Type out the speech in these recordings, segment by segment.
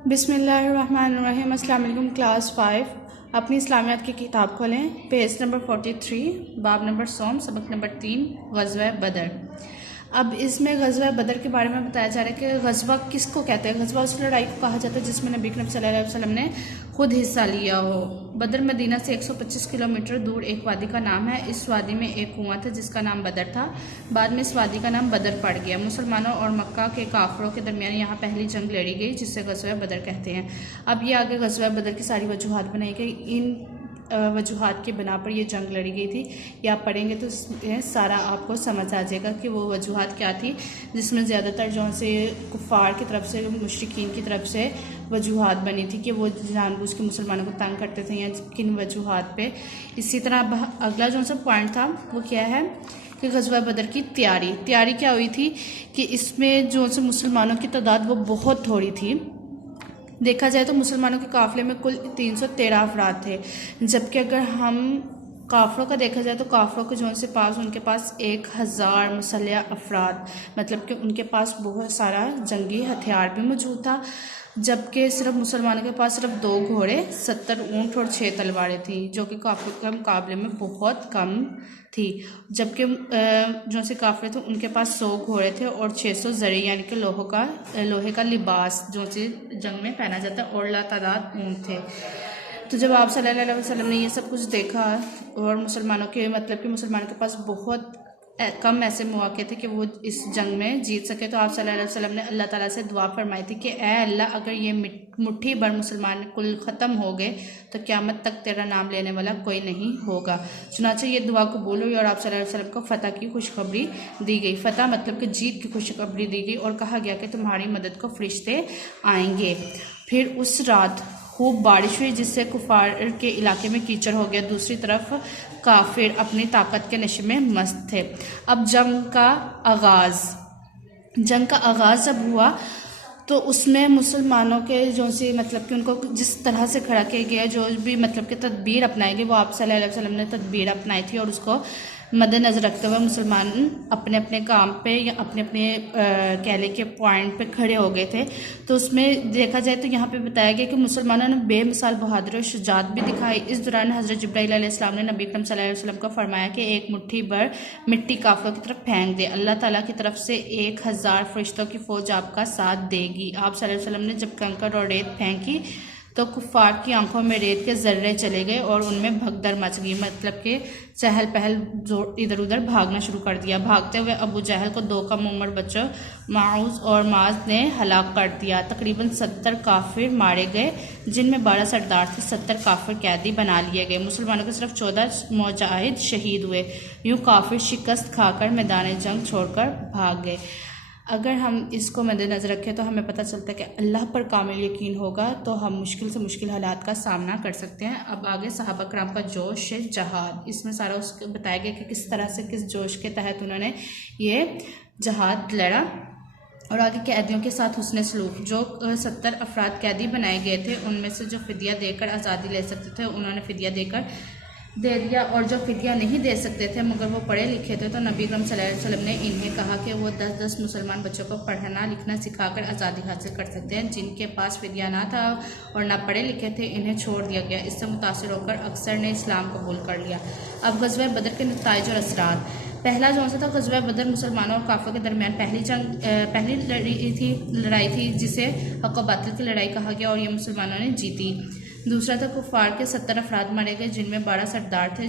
बिस्मिल्लाहिर्रहमानिर्रहीम। अस्सलाम वालेकुम। क्लास 5 अपनी इस्लामियात की किताब खोलें। पेज नंबर 43, बाब नंबर सोम, सबक नंबर 3, ग़ज़वा बदर। अब इसमें ग़ज़वा बदर के बारे में बताया जा रहा है कि ग़ज़वा किसको कहते हैं। ग़ज़वा उस लड़ाई को कहा जाता है जिसमें नबी करीम सल्लल्लाहु अलैहि वसल्लम ने खुद हिस्सा लिया हो। बदर मदीना से 125 किलोमीटर दूर एक वादी का नाम है। इस वादी में एक कुआं था जिसका नाम बदर था। बाद में इस वादी का नाम बदर पड़ गया। मुसलमानों और मक्का के काफिरों के दरमियान यहाँ पहली जंग लड़ी गई जिसे ग़ज़वा बदर कहते हैं। अब ये आगे ग़ज़वा बदर की सारी वजूहात बनाई गई। इन वजूहात के बना पर यह जंग लड़ी गई थी। ये आप पढ़ेंगे तो सारा आपको समझ आ जाएगा कि वो वजूहात क्या थी, जिसमें ज़्यादातर जो से कुफ़ार की तरफ से, मुशरिकीन की तरफ से वजूहात बनी थी कि वो जानबूझ के मुसलमानों को तंग करते थे या किन वजूहात पे। इसी तरह अगला जो सा पॉइंट था वो क्या है कि ग़ज़वा बदर की तैयारी क्या हुई थी कि इसमें जो से मुसलमानों की तादाद वो बहुत थोड़ी थी। देखा जाए तो मुसलमानों के काफ़िले में कुल 313 अफराद थे, जबकि अगर हम काफरों का देखा जाए तो काफरों के जो उनके पास 1000 मुसल्लह अफराद, मतलब कि उनके पास बहुत सारा जंगी हथियार भी मौजूद था। जबकि सिर्फ मुसलमानों के पास सिर्फ 2 घोड़े, 70 ऊँट और 6 तलवारें थी, जो कि काफिरों के मुकाबले में बहुत कम थी। जबकि जो से काफिर थे उनके पास 100 घोड़े थे और 600 जरी यानी कि लोहे का लिबास जो से जंग में पहना जाता है, और लातादाद ऊँट थे। तो जब आप सल्लल्लाहु अलैहि वसल्लम ने ये सब कुछ देखा और मुसलमानों के पास बहुत कम ऐसे मौके थे कि वो इस जंग में जीत सके, तो आप सल्लल्लाहु अलैहि वसल्लम ने अल्लाह ताला से दुआ फरमाई थी कि ए अल्लाह, अगर ये मुट्ठी भर मुसलमान कुल ख़त्म हो गए तो क़यामत तक तेरा नाम लेने वाला कोई नहीं होगा। चुनांचे ये दुआ कबूल हुई और आप सल्लल्लाहु अलैहि वसल्लम को फ़तह की खुशखबरी दी गई। फ़तह मतलब कि जीत की खुशखबरी दी गई और कहा गया कि तुम्हारी मदद को फरिश्ते आएंगे। फिर उस रात खूब बारिश हुई जिससे कुफार के इलाके में कीचड़ हो गया। दूसरी तरफ काफिर अपनी ताकत के नशे में मस्त थे। अब जंग का आगाज़ जब हुआ तो उसमें मुसलमानों के जो से मतलब कि उनको जिस तरह से खड़ा किया गया, जो भी मतलब कि तदबीर अपनाई गई, वो आप सल्लल्लाहु अलैहि वसल्लम ने तदबीर अपनाई थी और उसको मद्देनज़र रखते हुए मुसलमान अपने अपने काम पे या अपने अपने कहले के पॉइंट पे खड़े हो गए थे। तो उसमें देखा जाए तो यहाँ पे बताया गया कि मुसलमानों ने बेमिसाल बहादुरी और शुजात भी दिखाई। इस दौरान हज़रत जिब्राईल अलैहिस्सलाम ने नबी अकरम सल्लल्लाहु अलैहि वसल्लम को फरमाया कि एक मुट्ठी भर मिट्टी काफिरों की तरफ फेंक दे, अल्लाह ताला की तरफ से 1000 फरिश्तों की फ़ौज आपका साथ देगी। आप सल्लल्लाहु अलैहि वसल्लम ने जब कंकड़ और रेत फेंकी तो कुफ़ार की आंखों में रेत के जर्रे चले गए और उनमें भगदड़ मच गई, मतलब कि चहल पहल इधर उधर भागना शुरू कर दिया। भागते हुए अबू जहल को 2 कम उम्र बच्चों माऊज और माज ने हलाक कर दिया। तकरीबन 70 काफिर मारे गए, जिनमें 12 सरदार थे। 70 काफिर कैदी बना लिए गए। मुसलमानों के सिर्फ 14 मुजाहिद शहीद हुए। यूँ काफिर शिकस्त खाकर मैदान जंग छोड़कर भाग गए। अगर हम इसको मद्देनज़र रखें तो हमें पता चलता है कि अल्लाह पर कामिल यकीन होगा तो हम मुश्किल से मुश्किल हालात का सामना कर सकते हैं। अब आगे सहाबा कराम का जोश है जहाद, इसमें सारा उसको बताया गया कि किस तरह से किस जोश के तहत उन्होंने ये जहाद लड़ा। और आगे कैदियों के साथ हुस्न सलूक, जो 70 अफराद कैदी बनाए गए थे उनमें से जो फ़िदिया देकर आज़ादी ले सकते थे उन्होंने फ़िदिया दे दिया, और जो फिदिया नहीं दे सकते थे मगर वो पढ़े लिखे थे तो नबी अकरम सल्लल्लाहु अलैहि वसल्लम ने इन्हें कहा कि वो 10-10 मुसलमान बच्चों को पढ़ना लिखना सिखाकर आज़ादी हासिल कर सकते हैं। जिनके पास फिदिया ना था और ना पढ़े लिखे थे इन्हें छोड़ दिया गया। इससे मुतासिर होकर अक्सर ने इस्लाम कबूल कर लिया। अब ग़ज़वा बदर के नताइज और असरात। पहला जो था ग़ज़वा बदर मुसलमानों और काफिरों के दरमियान पहली लड़ाई थी जिसे हक़ व बातिल की लड़ाई कहा गया और ये मुसलमानों ने जीती। दूसरा था कुफ़ार के 70 अफराद मारे गए, जिनमें 12 सरदार थे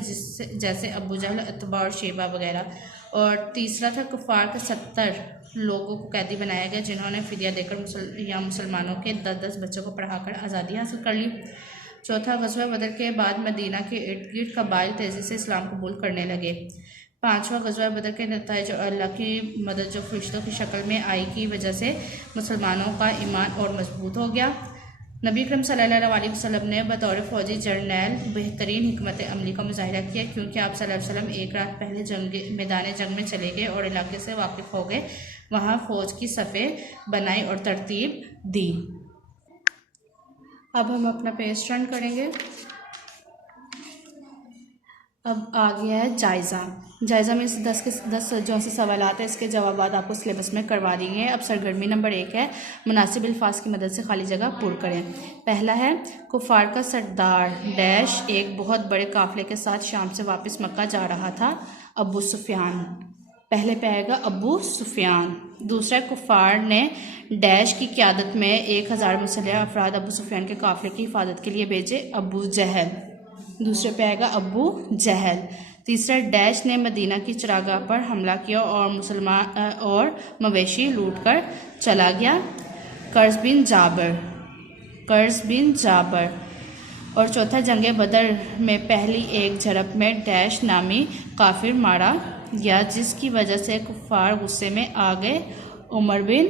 जैसे अबू जहल, अतबा और शेबा वगैरह। और तीसरा था कुफ़ार के 70 लोगों को कैदी बनाया गया, जिन्होंने फिदिया देकर मुसलमानों के 10-10 बच्चों को पढ़ाकर आज़ादी हासिल कर ली। चौथा, ग़ज़वा बदर के बाद मदीना के इर्द गिर्द कबाइल तेज़ी से इस्लाम कबूल करने लगे। पाँचवा, ग़ज़वा बदर के नताइज और अल्लाह की मदद जो फरिश्तों की शक्ल में आई की वजह से मुसलमानों का ईमान और मजबूत हो गया। नबी अकरम सल्लल्लाहु अलैहि वसल्लम ने बतौर फ़ौजी जर्नैल बेहतरीन हिकमत अमली का मुजाहिरा किया, क्योंकि आप सल्लल्लाहु अलैहि वसल्लम एक रात पहले मैदान जंग में चले गए और इलाके से वाकिफ़ हो गए। वहाँ फ़ौज की सफ़ें बनाई और तरतीब दी। अब हम अपना पेज टर्न करेंगे। अब आ गया है जायज़ा। जायज़ा में से 10 जो से सवाल आते हैं, इसके जवाब आपको सिलेबस में करवा दिए हैं। अब सरगर्मी नंबर 1 है, मुनासिब अल्फाज की मदद से खाली जगह पूर करें। पहला है, कुफार का सरदार डैश एक बहुत बड़े काफिले के साथ शाम से वापस मक्का जा रहा था। अबू सुफियान, पहले पे आएगा अबू सुफियान। दूसरा, कुफार ने डैश की क़यादत में 1000 मुसल्लह अफराद अबू सुफियान के काफिले की हिफाजत के लिए भेजे। अबू जहल, दूसरे पे आएगा अबू जहल। तीसरा, डैश ने मदीना की चरागाह पर हमला किया और मुसलमान और मवेशी लूट कर चला गया। कर्ज बिन जाबर। और चौथा, जंग बदर में पहली एक झड़प में डैश नामी काफिर मारा गया, जिसकी वजह से कुफार गुस्से में आ गए। उमर बिन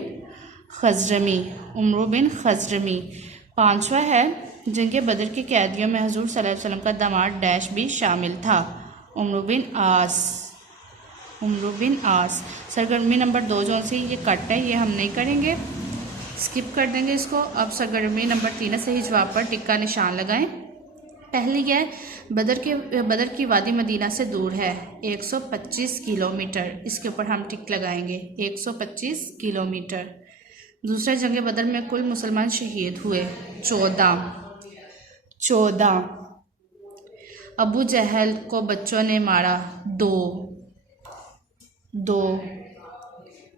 खज़रमी। पांचवा है, जंग बदर के कैदियों में हजूर सल्लल्लाहु अलैहि वसल्लम का दामाद डैश भी शामिल था। उमर बिन आस। सरगर्मी नंबर 2 जो से ये कट है, ये हम नहीं करेंगे, स्किप कर देंगे इसको। अब सरगर्मी नंबर 3 सही जवाब पर टिक्का निशान लगाएं। पहली है, बदर की वादी मदीना से दूर है 125 किलोमीटर, इसके ऊपर हम टिक लगाएंगे 125 किलोमीटर। दूसरा, जंग बदर में कुल मुसलमान शहीद हुए 14। अबू जहल को बच्चों ने मारा 2।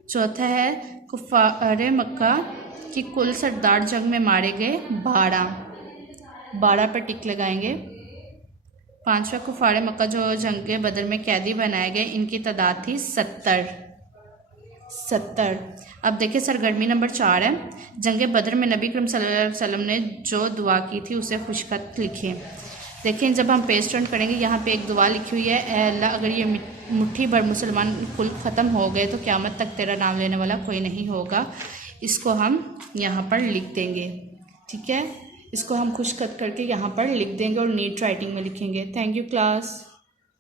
चौथा है, कुफार मक्का की कुल सरदार जंग में मारे गए 12 पर टिक लगाएंगे। पांचवा, कुफार मक्का जो जंग बदर में कैदी बनाए गए, इनकी तादाद थी 70। अब देखिए सरगर्मी नंबर 4 है, जंग बदर में नबी करीम सल्लल्लाहु अलैहि वसल्लम ने जो दुआ की थी उसे खुशखत लिखें। देखिए जब हम पेज टर्न करेंगे, यहाँ पे एक दुआ लिखी हुई है, ऐ अल्लाह अगर ये मुट्ठी भर मुसलमान कुल ख़त्म हो गए तो क़यामत तक तेरा नाम लेने वाला कोई नहीं होगा। इसको हम यहाँ पर लिख देंगे, ठीक है। इसको हम खुशखत करके यहाँ पर लिख देंगे और नीट राइटिंग में लिखेंगे। Thank you class.